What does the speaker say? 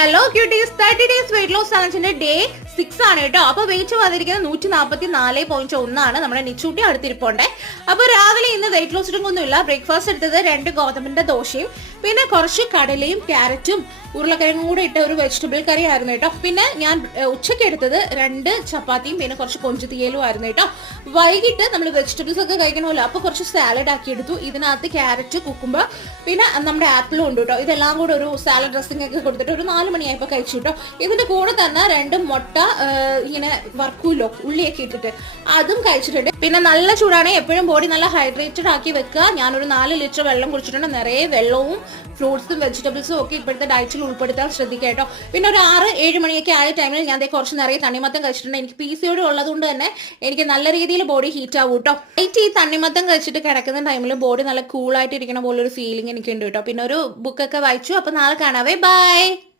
Hello cuties, 30 days weight loss ചലഞ്ചിന്റെ day 6 ആണ് കേട്ടോ. അപ്പൊ വെയിറ്റ് വന്നിരിക്കുന്നത് 144.1 നമ്മുടെ നിച്ചൂട്ടി അടുത്തിരിപ്പുണ്ടേ. അപ്പൊ രാവിലെ ഇന്ന് വെയിറ്റ് ലോസ് എടുക്കൊന്നുമില്ല. ബ്രേക്ക്ഫാസ്റ്റ് എടുത്തത് 2 ഗോതമ്പിന്റെ ദോശയും പിന്നെ കുറച്ച് കടലയും ക്യാരറ്റും ഉരുളക്കിഴങ്ങും കൂടെ ഇട്ട ഒരു വെജിറ്റബിൾ കറി ആയിരുന്നു കേട്ടോ. പിന്നെ ഞാൻ ഉച്ചയ്ക്ക് എടുത്തത് 2 ചപ്പാത്തിയും പിന്നെ കുറച്ച് കൊഞ്ചു തീയലും ആയിരുന്നു കേട്ടോ. വൈകിട്ട് നമ്മൾ വെജിറ്റബിൾസ് ഒക്കെ കഴിക്കണമല്ലോ, അപ്പൊ കുറച്ച് സാലഡ് ആക്കി എടുത്തു. ഇതിനകത്ത് ക്യാരറ്റ്, കുക്കുംബർ പിന്നെ നമ്മുടെ ആപ്പിളും ഉണ്ട് കേട്ടോ. ഇതെല്ലാം കൂടെ ഒരു സാലഡ് ഡ്രസ്സിംഗ് ഒക്കെ കൊടുത്തിട്ട് ഒരു 4 മണിയായപ്പോൾ കഴിച്ചു കേട്ടോ. ഇതിന്റെ കൂടെ തന്നെ 2 മുട്ട ഇങ്ങനെ വറക്കൂല്ലോ ഉള്ളിയൊക്കെ ഇട്ടിട്ട്, അതും കഴിച്ചിട്ടുണ്ട്. പിന്നെ നല്ല ചൂടാണ്, എപ്പോഴും ബോഡി നല്ല ഹൈഡ്രേറ്റഡ് ആക്കി വെക്കുക. ഞാനൊരു 4 ലിറ്റർ വെള്ളം കുടിച്ചിട്ടുണ്ട്. നിറയെ വെള്ളവും ഫ്രൂട്ട്സും വെജിറ്റബിൾസും ഒക്കെ ഇപ്പോഴത്തെ ഡയറ്റിൽ ഉൾപ്പെടുത്താൻ ശ്രദ്ധിക്കുക കേട്ടോ. പിന്നെ ഒരു 6-7 മണിയൊക്കെ ആയ ടൈമിൽ ഞാൻ കുറച്ച് നിറയെ തണ്ണിമത്തം കഴിച്ചിട്ടുണ്ട്. എനിക്ക് PCOD ഉള്ളതുകൊണ്ട് തന്നെ എനിക്ക് നല്ല രീതിയിൽ ബോഡി ഹീറ്റ് ആവും കേട്ടോ. ഈ തണ്ണിമത്തം കഴിച്ചിട്ട് കിടക്കുന്ന ടൈമിൽ ബോഡി നല്ല കൂളായിട്ട് ഇരിക്കണ പോലെ ഒരു ഫീലിംഗ് എനിക്കുണ്ട് കേട്ടോ. പിന്നെ ഒരു ബുക്കൊക്കെ വായിച്ചു. അപ്പൊ നാളെ കാണാവേ, ബൈ.